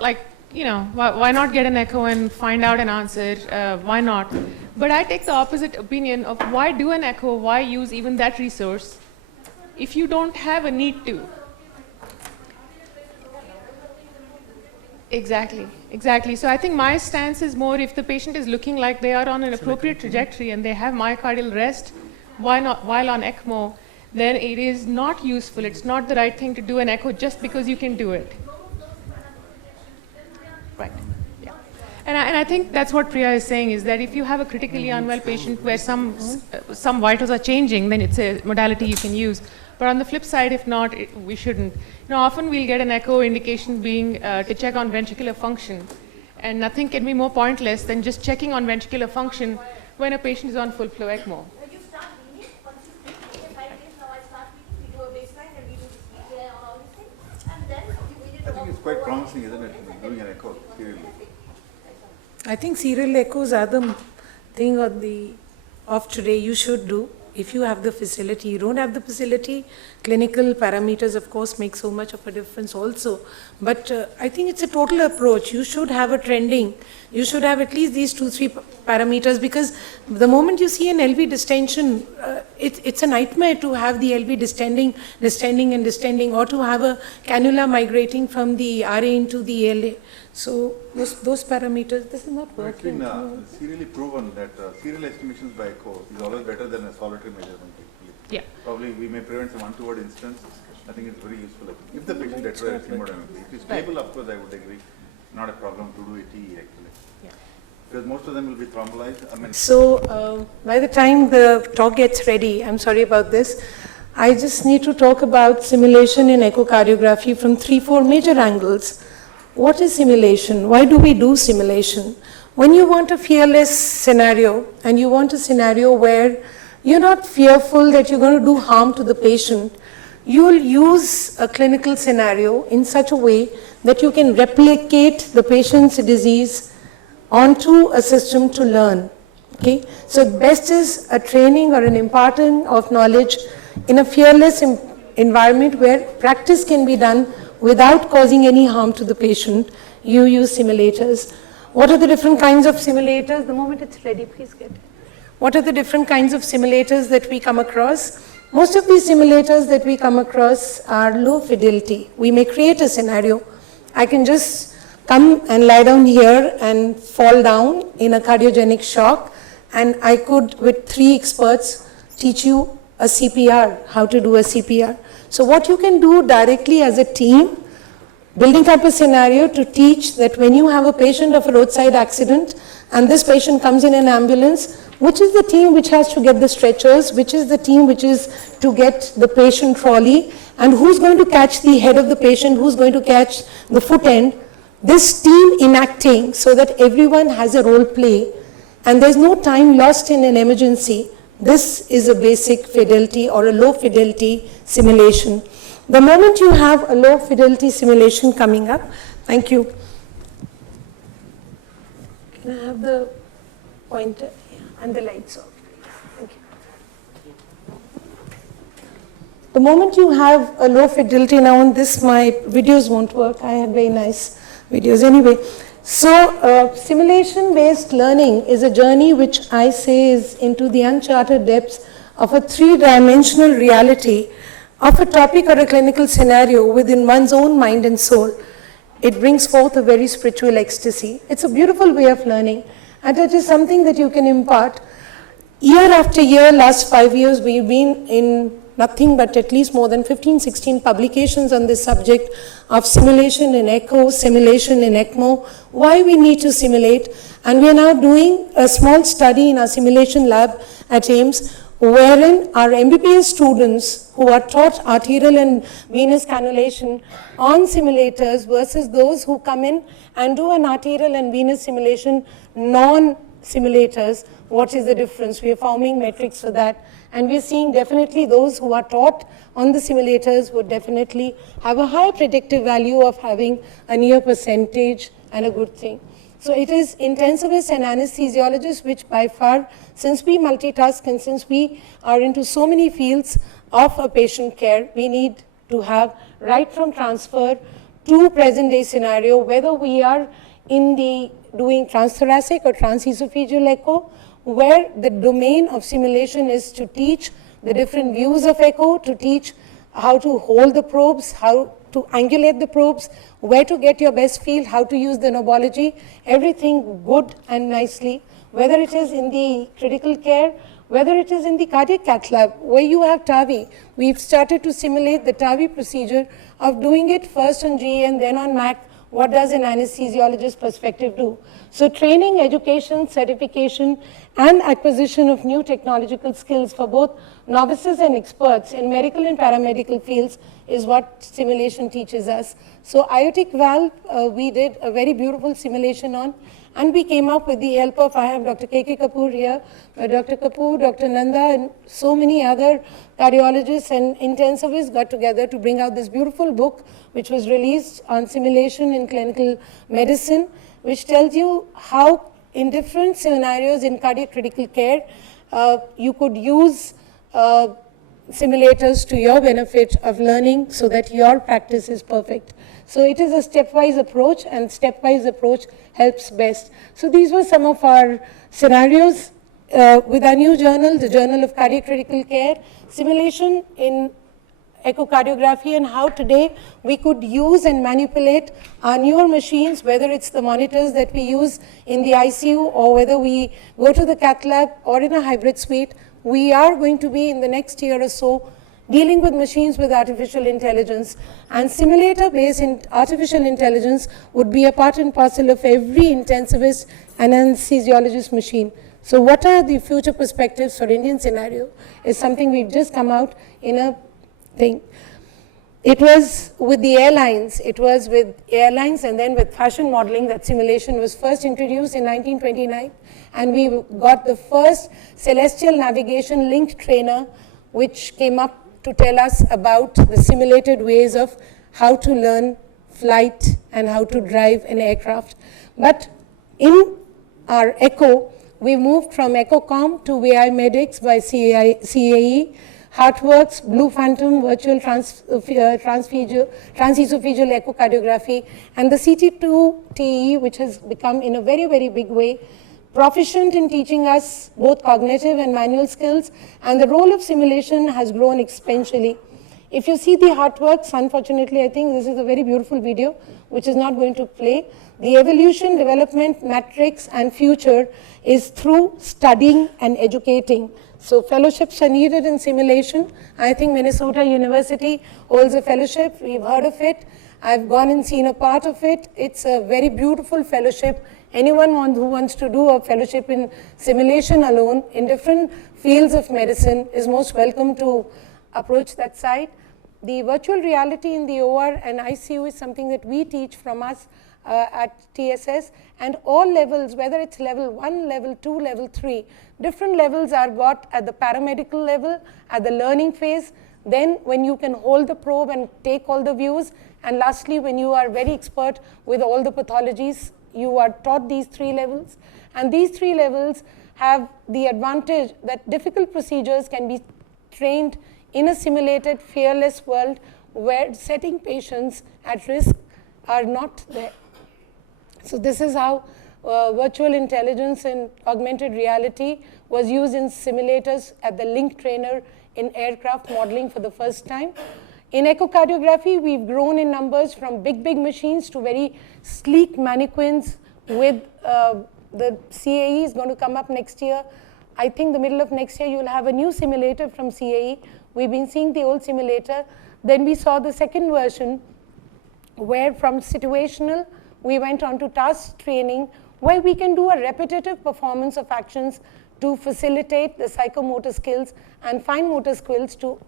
like, why not get an echo and find out an answer? Why not? But I take the opposite opinion of why do an echo, why use even that resource if you don't have a need to. Exactly. So I think my stance is more if the patient is looking like they are on an appropriate trajectory and they have myocardial rest while on ECMO, then it is not useful. It's not the right thing to do an echo just because you can do it. Right. Yeah. And I think that's what Priya is saying, is that if you have a critically unwell patient where some vitals are changing, then it's a modality you can use. But on the flip side, if not, we shouldn't. Often we'll get an echo indication being to check on ventricular function. And nothing can be more pointless than just checking on ventricular function when a patient is on full flow ECMO. You start reading, once you speak, 5 days now I start reading, we do a baseline and we do the speaker and all these things. And then we did I think it's quite promising, isn't it, doing an echo serially? I think serial echoes are the thing of today you should do. If you have the facility, you don't have the facility, clinical parameters of course make so much of a difference also. But I think it's a total approach. You should have a trending. You should have at least these 2-3 parameters, because the moment you see an LV distension, it's a nightmare to have the LV distending, or to have a cannula migrating from the RA into the LA. So those parameters, this is not working. It's serially proven that serial estimations by echo is always better than a solitary measurement. Yeah. Probably we may prevent some untoward incidents. I think it's very useful. If the patient deteriorates hemodynamically, if it's stable, of course, I would agree. Not a problem to do a TE actually. Yeah. Because most of them will be thrombolized. So by the time the talk gets ready, I'm sorry about this, I just need to talk about simulation in echocardiography from 3-4 major angles. What is simulation? Why do we do simulation? When you want a fearless scenario, and you want a scenario where you're not fearful that you're going to do harm to the patient, you'll use a clinical scenario in such a way that you can replicate the patient's disease onto a system to learn. Okay? So best is a training or an imparting of knowledge in a fearless environment where practice can be done without causing any harm to the patient. You use simulators. What are the different kinds of simulators? The moment it's ready, please get it. What are the different kinds of simulators that we come across? Most of these simulators that we come across are low fidelity. We may create a scenario. I can just come and lie down here and fall down in a cardiogenic shock, and I could, with 3 experts, teach you a CPR, how to do a CPR. So what you can do directly as a team, building up a scenario to teach that when you have a patient of a roadside accident and this patient comes in an ambulance, which is the team which has to get the stretchers, which is the team which is to get the patient trolley, and who's going to catch the head of the patient, who's going to catch the foot end. This team enacting so that everyone has a role play and there's no time lost in an emergency. This is a basic fidelity or a low fidelity simulation. The moment you have a low fidelity simulation coming up, thank you. Can I have the pointer and the lights off? Thank you. The moment you have a low fidelity, now on this my videos won't work. I have very nice videos anyway. So simulation-based learning is a journey which I say is into the uncharted depths of a 3-dimensional reality of a topic or a clinical scenario within one's own mind and soul. It brings forth a very spiritual ecstasy. It's a beautiful way of learning, and it is something that you can impart. Year after year, last 5 years, we've been in nothing but at least more than 15, 16 publications on this subject of simulation in echo, simulation in ECMO, why we need to simulate. And we are now doing a small study in our simulation lab at AIIMS, wherein our MBBS students who are taught arterial and venous cannulation on simulators versus those who come in and do an arterial and venous simulation non-simulators, what is the difference? We are forming metrics for that. And we're seeing definitely those who are taught on the simulators would definitely have a high predictive value of having a near percentage and a good thing. So it is intensivists and anesthesiologists which by far, since we multitask and since we are into so many fields of a patient care, we need to have right from transfer, to present day scenario, whether we are in the doing transthoracic or transesophageal echo, where the domain of simulation is to teach the different views of echo, to teach how to hold the probes, how to angulate the probes, where to get your best field, how to use the knobology, everything good and nicely, whether it is in the critical care, whether it is in the cardiac cath lab, where you have TAVI. We've started to simulate the TAVI procedure of doing it first on GE and then on MAC. What does an anesthesiologist perspective do? So training, education, certification, and acquisition of new technological skills for both novices and experts in medical and paramedical fields is what simulation teaches us. So aortic valve, we did a very beautiful simulation on, and we came up with the help of, I have Dr. K.K. Kapoor here, Dr. Kapoor, Dr. Nanda, and so many other cardiologists and intensivists got together to bring out this beautiful book, which was released on simulation in clinical medicine, which tells you how in different scenarios in cardiac critical care, you could use simulators to your benefit of learning so that your practice is perfect. So it is a stepwise approach, and stepwise approach helps best. So these were some of our scenarios with our new journal, the Journal of Cardiac Critical Care, simulation in echocardiography, and how today we could use and manipulate our newer machines, whether it's the monitors that we use in the ICU or whether we go to the cath lab or in a hybrid suite. We are going to be in the next year or so dealing with machines with artificial intelligence, and simulator-based artificial intelligence would be a part and parcel of every intensivist and anesthesiologist machine. So what are the future perspectives for Indian scenario is something we've just come out in a thing. It was with the airlines, and then with fashion modeling that simulation was first introduced in 1929, and we got the first celestial navigation linked trainer, which came up to tell us about the simulated ways of how to learn flight and how to drive an aircraft. But in our echo, we moved from EchoCom to VI Medics by CAE, HeartWorks, Blue Phantom, virtual transesophageal echocardiography, and the CT2TE, which has become in a very, very big way proficient in teaching us both cognitive and manual skills, and the role of simulation has grown exponentially. If you see the HeartWorks, unfortunately, I think this is a very beautiful video, which is not going to play. The evolution, development, matrix, and future is through studying and educating. So fellowships are needed in simulation. I think Minnesota University holds a fellowship. We've heard of it. I've gone and seen a part of it. It's a very beautiful fellowship. Anyone who wants to do a fellowship in simulation alone in different fields of medicine is most welcome to approach that site. The virtual reality in the OR and ICU is something that we teach from us at TSS, and all levels, whether it's level 1, level 2, level 3, different levels are got at the paramedical level, at the learning phase, then when you can hold the probe and take all the views, and lastly when you are very expert with all the pathologies. You are taught these 3 levels, and these 3 levels have the advantage that difficult procedures can be trained in a simulated, fearless world where setting patients at risk are not there. So this is how virtual intelligence and augmented reality was used in simulators at the Link trainer in aircraft modeling for the first time. In echocardiography, we've grown in numbers from big machines to very sleek mannequins with the CAE is going to come up next year. I think the middle of next year, you'll have a new simulator from CAE. We've been seeing the old simulator. Then we saw the second version, where from situational, we went on to task training, where we can do a repetitive performance of actions to facilitate the psychomotor skills and fine motor skills to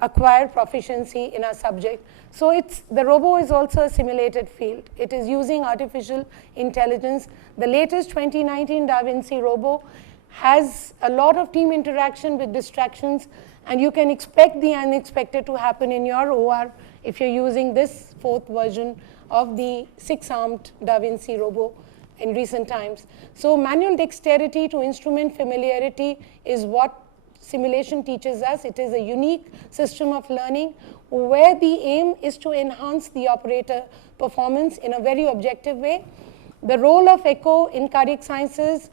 acquire proficiency in our subject. So the robo is also a simulated field. It is using artificial intelligence. The latest 2019 Da Vinci robo has a lot of team interaction with distractions, and you can expect the unexpected to happen in your OR if you're using this 4th version of the 6-armed Da Vinci robo in recent times. So manual dexterity to instrument familiarity is what simulation teaches us. It is a unique system of learning where the aim is to enhance the operator performance in a very objective way. The role of echo in cardiac sciences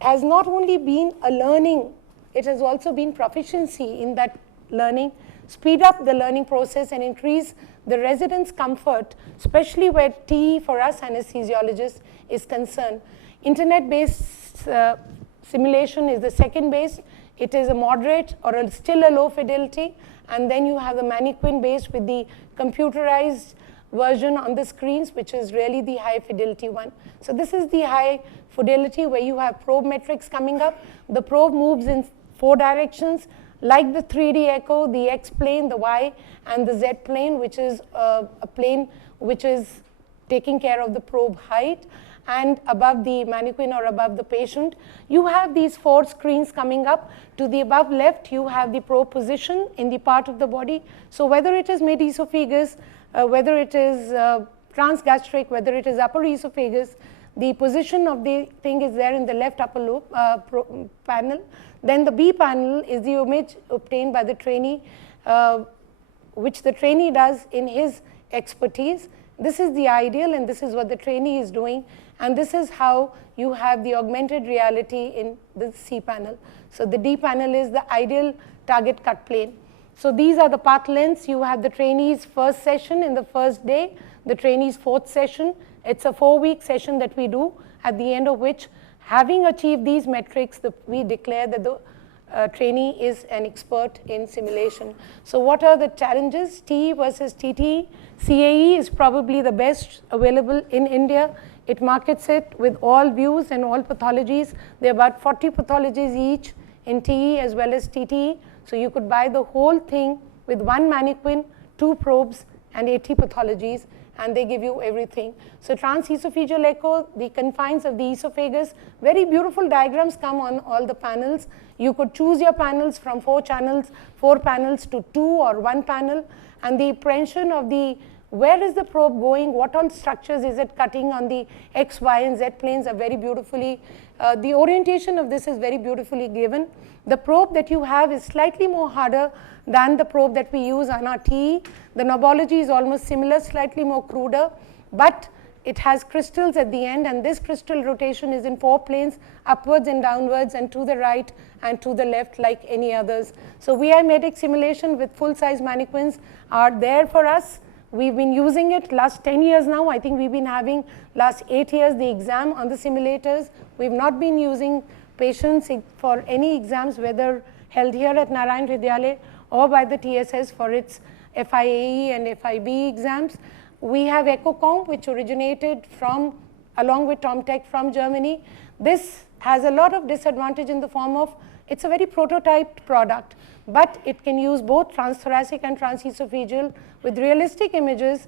has not only been a learning, it has also been proficiency in that learning, speed up the learning process and increase the resident's comfort, especially where TE for us anesthesiologists is concerned. Internet-based simulation is the second base. It is a moderate or still a low fidelity, and then you have the mannequin based with the computerized version on the screens, which is really the high fidelity one. So this is the high fidelity where you have probe metrics coming up. The probe moves in 4 directions, like the 3D echo, the X plane, the Y, and the Z plane, which is a plane which is taking care of the probe height. And above the mannequin or above the patient, you have these 4 screens coming up. To the above left, you have the probe position in the part of the body. So whether it is mid-esophagus, whether it is transgastric, whether it is upper esophagus, the position of the thing is there in the left upper lobe panel. Then the B panel is the image obtained by the trainee, which the trainee does in his expertise. This is the ideal, and this is what the trainee is doing, and this is how you have the augmented reality in the C panel. So the D panel is the ideal target cut plane. So these are the path lengths. You have the trainee's first session in the first day, the trainee's 4th session. It's a 4-week session that we do, at the end of which, having achieved these metrics, we declare that the trainee is an expert in simulation. So what are the challenges? TE versus TTE. CAE is probably the best available in India. It markets it with all views and all pathologies. There are about 40 pathologies each in TE as well as TTE. So you could buy the whole thing with 1 mannequin, 2 probes, and 80 pathologies, and they give you everything. So transesophageal echo, the confines of the esophagus, very beautiful diagrams come on all the panels. You could choose your panels from 4 panels to 2 or 1 panel, and the apprehension of the where is the probe going, what all structures is it cutting on the X, Y, and Z planes are very beautifully, the orientation of this is very beautifully given. The probe that you have is slightly more harder than the probe that we use on our TE. The knobology is almost similar, slightly more cruder, but it has crystals at the end, and this crystal rotation is in 4 planes, upwards and downwards, and to the right and to the left, like any others. So VI Medic simulation with full-size mannequins are there for us. We've been using it last 10 years now. I think we've been having last 8 years the exam on the simulators. We've not been using patients for any exams, whether held here at Narayan Vidyalaya or by the TSS for its FIAE and FIB exams. We have EchoCom, which originated from, along with TomTech from Germany. This has a lot of disadvantage in the form of, it's a very prototyped product, but it can use both transthoracic and transesophageal with realistic images.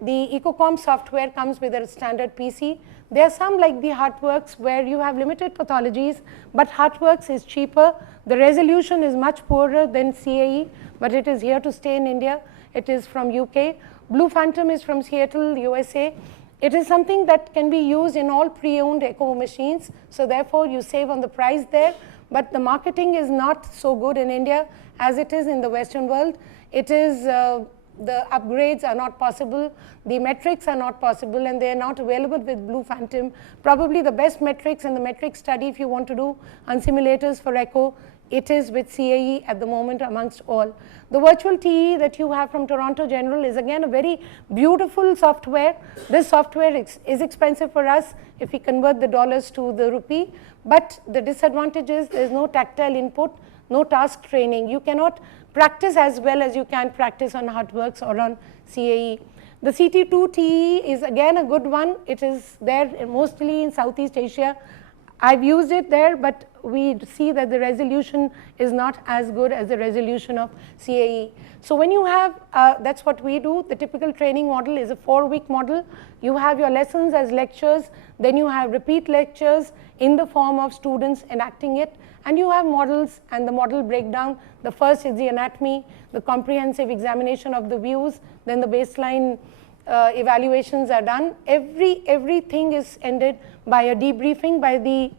The EchoCom software comes with a standard PC. There are some like the HeartWorks where you have limited pathologies, but HeartWorks is cheaper. The resolution is much poorer than CAE, but it is here to stay in India. It is from UK. Blue Phantom is from Seattle, USA. It is something that can be used in all pre-owned echo machines, so therefore you save on the price there, but the marketing is not so good in India as it is in the Western world. It is, the upgrades are not possible, the metrics are not possible, and they are not available with Blue Phantom. Probably the best metrics and the metric study if you want to do on simulators for echo, it is with CAE at the moment amongst all. The virtual TE that you have from Toronto General is again a very beautiful software. This software is expensive for us if we convert the dollars to the rupee, but the disadvantage is there is no tactile input, no task training. You cannot practice as well as you can practice on HeartWorks or on CAE. The CT2 TE is again a good one. It is there mostly in Southeast Asia. I've used it there, but we see that the resolution is not as good as the resolution of CAE. So when you have, that's what we do, the typical training model is a 4-week model. You have your lessons as lectures, then you have repeat lectures in the form of students enacting it, and you have models and the model breakdown. The first is the anatomy, the comprehensive examination of the views, then the baseline evaluations are done. Everything is ended by a debriefing by the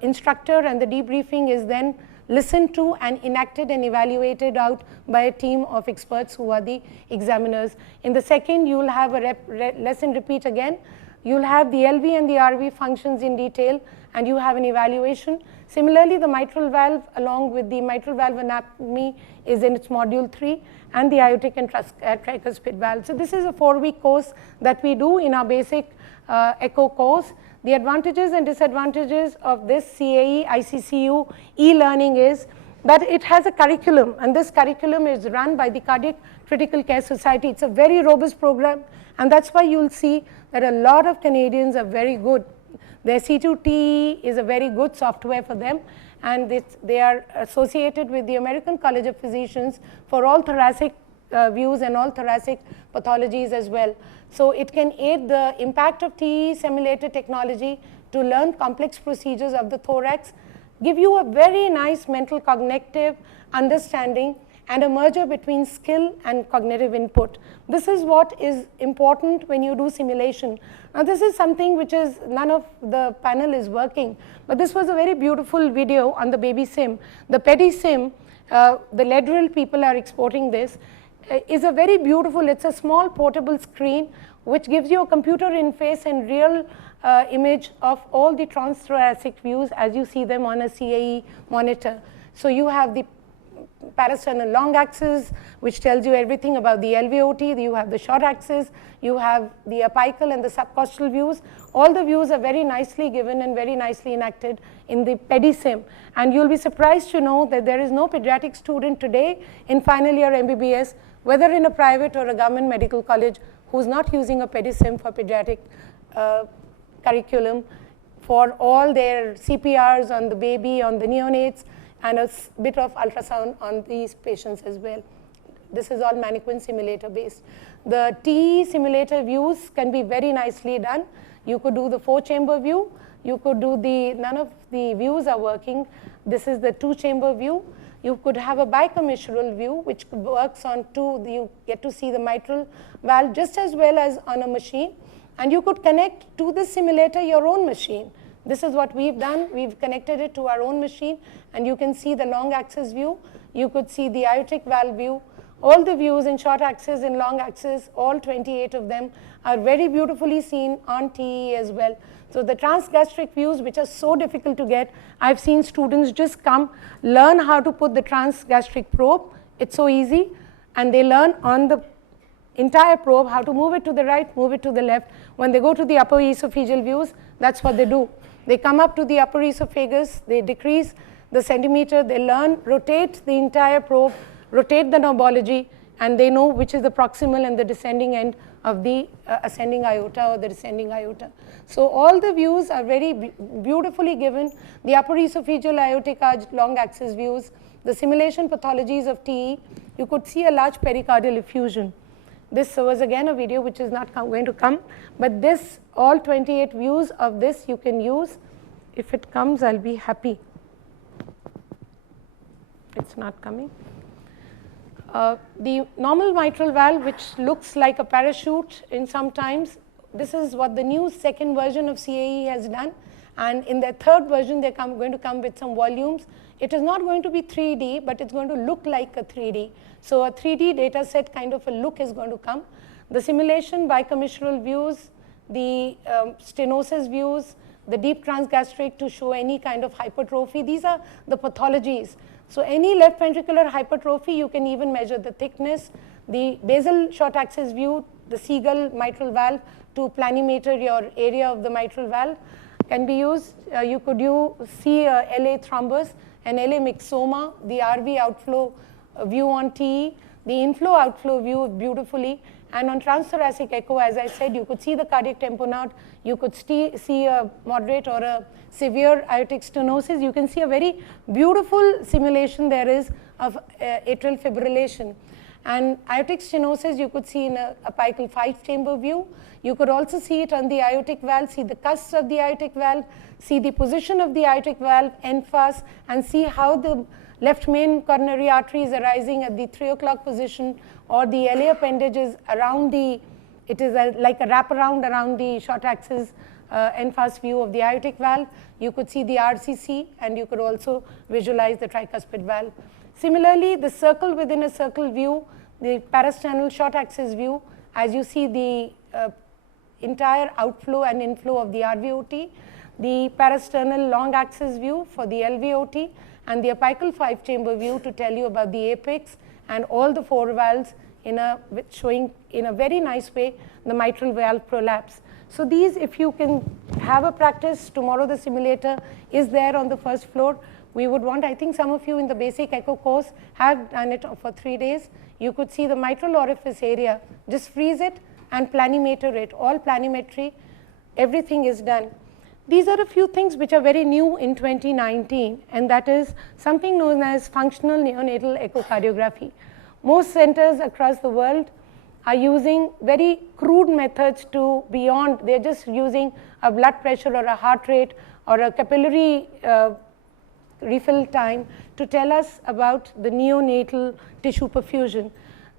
instructor, and the debriefing is then listened to and enacted and evaluated out by a team of experts who are the examiners. In the second, you will have a lesson repeat again. You will have the LV and the RV functions in detail, and you have an evaluation. Similarly, the mitral valve along with the mitral valve anatomy is in its module 3, and the aortic and tricuspid valve. So this is a 4-week course that we do in our basic echo course. The advantages and disadvantages of this CAE ICCU e-learning is that it has a curriculum, and this curriculum is run by the Cardiac Critical Care Society. It's a very robust program, and that's why you'll see that a lot of Canadians are very good. Their C2TE is a very good software for them, and they are associated with the American College of Physicians for all thoracic views and all thoracic pathologies as well. So it can aid the impact of TE simulator technology to learn complex procedures of the thorax, give you a very nice mental cognitive understanding, and a merger between skill and cognitive input. This is what is important when you do simulation. Now this is something which is, none of the panel is working, but this was a very beautiful video on the baby sim. The PediSim, the Ledrill people are exporting this, is a very beautiful, it's a small portable screen which gives you a computer interface and real image of all the transthoracic views as you see them on a CAE monitor. So you have the parasternal long axis, which tells you everything about the LVOT. You have the short axis, you have the apical and the subcostal views. All the views are very nicely given and very nicely enacted in the PediSim. And you'll be surprised to know that there is no pediatric student today in final year MBBS, whether in a private or a government medical college, who's not using a PediSim for pediatric curriculum for all their CPRs on the baby, on the neonates, and a bit of ultrasound on these patients as well. This is all mannequin simulator based. The TE simulator views can be very nicely done. You could do the 4-chamber view. You could do none of the views are working. This is the 2-chamber view. You could have a bicommissural view, which works on 2. You get to see the mitral valve just as well as on a machine. And you could connect to the simulator your own machine. This is what we've done. We've connected it to our own machine, and you can see the long axis view. You could see the aortic valve view. All the views in short axis and long axis, all 28 of them, are very beautifully seen on TE as well. So the transgastric views, which are so difficult to get, I've seen students just come, learn how to put the transgastric probe. It's so easy, and they learn on the entire probe how to move it to the right, move it to the left. When they go to the upper esophageal views, that's what they do. They come up to the upper esophagus, they decrease the centimeter, they learn, rotate the entire probe, rotate the knobology, and they know which is the proximal and the descending end of the ascending aorta or the descending aorta. So all the views are very beautifully given. The upper esophageal aortic arch long axis views, the simulation pathologies of TE, you could see a large pericardial effusion. This was again a video which is not going to come, but this, all 28 views of this you can use. If it comes, I'll be happy. It's not coming. The normal mitral valve, which looks like a parachute in sometimes, this is what the new 2nd version of CAE has done. And in their 3rd version, they're going to come with some volumes. It is not going to be 3D, but it's going to look like a 3D. So a 3D data set kind of a look is going to come. The simulation bicommissural views, the stenosis views, the deep transgastric to show any kind of hypertrophy. These are the pathologies. So any left ventricular hypertrophy, you can even measure the thickness. The basal short axis view, the Seagull mitral valve to planimeter your area of the mitral valve can be used. You could see a LA thrombus, an LA myxoma, the RV outflow view on TE, the inflow outflow view beautifully. And on transthoracic echo, as I said, you could see the cardiac tamponade, you could see a moderate or a severe aortic stenosis. You can see a very beautiful simulation there is of atrial fibrillation. And aortic stenosis you could see in a apical 5-chamber view. You could also see it on the aortic valve, see the cusps of the aortic valve, see the position of the aortic valve, emphase, and see how the left main coronary artery is arising at the 3 o'clock position, or the LA appendage is around the it is like a wraparound around the short axis en-fast view of the aortic valve. You could see the RCC, and you could also visualize the tricuspid valve. Similarly, the circle within a circle view, the parasternal short axis view, as you see the entire outflow and inflow of the RVOT, the parasternal long axis view for the LVOT, and the apical 5-chamber view to tell you about the apex and all the 4 valves showing in a very nice way the mitral valve prolapse. So these, if you can have a practice, tomorrow the simulator is there on the first floor. We would want, I think some of you in the basic echo course have done it for 3 days. You could see the mitral orifice area, just freeze it and planimeter it, all planimetry, everything is done. These are a few things which are very new in 2019, and that is something known as functional neonatal echocardiography. Most centers across the world are using very crude methods to beyond, they're just using a blood pressure or a heart rate or a capillary refill time to tell us about the neonatal tissue perfusion.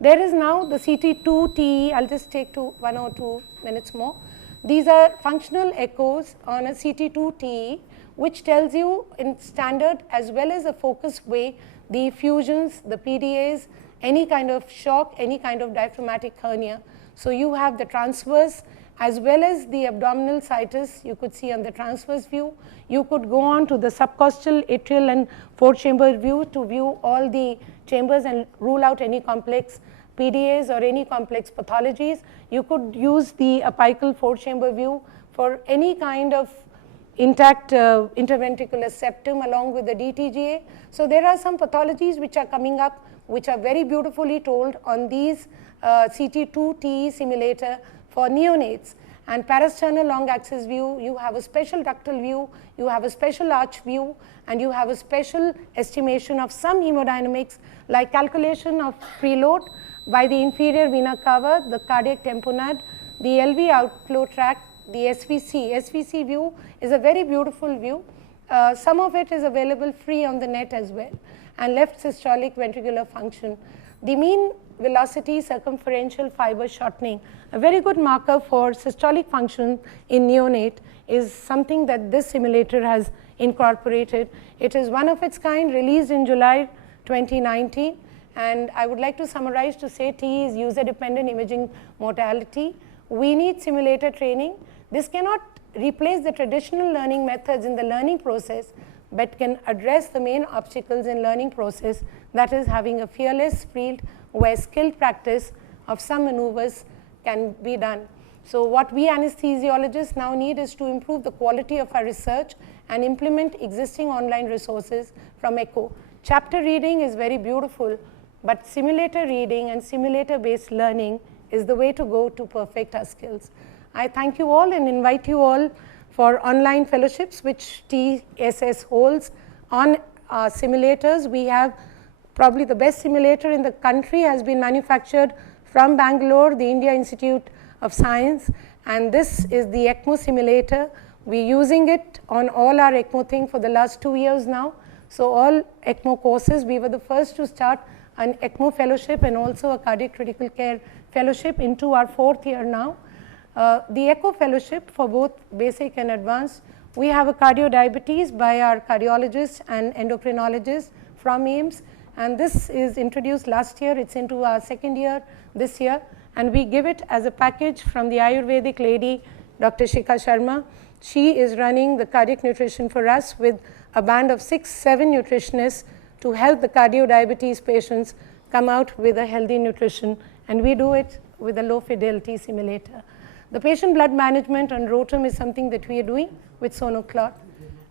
There is now the CT2TE, I'll just take 1 or 2 minutes more. These are functional echoes on a CT2TE, which tells you in standard as well as a focused way the effusions, the PDAs, any kind of shock, any kind of diaphragmatic hernia. So you have the transverse as well as the abdominal situs, you could see on the transverse view. You could go on to the subcostal, atrial and 4-chamber view to view all the chambers and rule out any complex PDAs or any complex pathologies. You could use the apical 4-chamber view for any kind of intact interventricular septum along with the DTGA. So there are some pathologies which are coming up which are very beautifully told on these CT2TE simulator for neonates. And parasternal long axis view, you have a special ductal view, you have a special arch view, and you have a special estimation of some hemodynamics like calculation of preload by the inferior vena cava, the cardiac tamponade, the LV outflow tract, the SVC. SVC view is a very beautiful view. Some of it is available free on the net as well. And left systolic ventricular function. The mean velocity circumferential fiber shortening, a very good marker for systolic function in neonate, is something that this simulator has incorporated. It is one of its kind, released in July 2019. And I would like to summarize to say TE is user-dependent imaging modality. We need simulator training. This cannot replace the traditional learning methods in the learning process, but can address the main obstacles in learning process, that is having a fearless field where skilled practice of some maneuvers can be done. So what we anesthesiologists now need is to improve the quality of our research and implement existing online resources from echo. Chapter reading is very beautiful, but simulator reading and simulator-based learning is the way to go to perfect our skills. I thank you all and invite you all for online fellowships which TSS holds on simulators. We have probably the best simulator in the country, has been manufactured from Bangalore, the India Institute of Science, and this is the ECMO simulator. We're using it on all our ECMO thing for the last 2 years now. So all ECMO courses, we were the first to start an ECMO fellowship and also a cardiac critical care fellowship into our 4th year now. The ECHO fellowship for both basic and advanced, we have a cardio-diabetes by our cardiologist and endocrinologist from AIIMS, and this is introduced last year. It's into our 2nd year this year, and we give it as a package from the Ayurvedic lady, Dr. Shikha Sharma. She is running the cardiac nutrition for us with a band of 6-7 nutritionists to help the cardio-diabetes patients come out with a healthy nutrition, and we do it with a low fidelity simulator. The patient blood management on ROTEM is something that we are doing with SonoClot.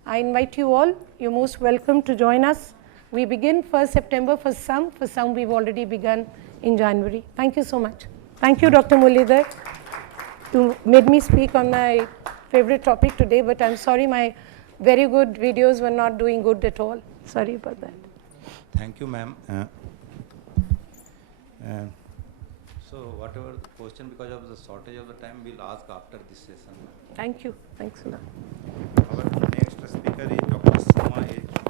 I invite you all, you're most welcome to join us. We begin 1st September for some we've already begun in January. Thank you so much. Thank you, Dr. Muralidhar, to made me speak on my favorite topic today, but I'm sorry my very good videos were not doing good at all. Sorry about that. Thank you, ma'am. So whatever the question, because of the shortage of the time, we'll ask after this session. Thank you. Thanks a lot. Our next speaker is Dr. Suma H.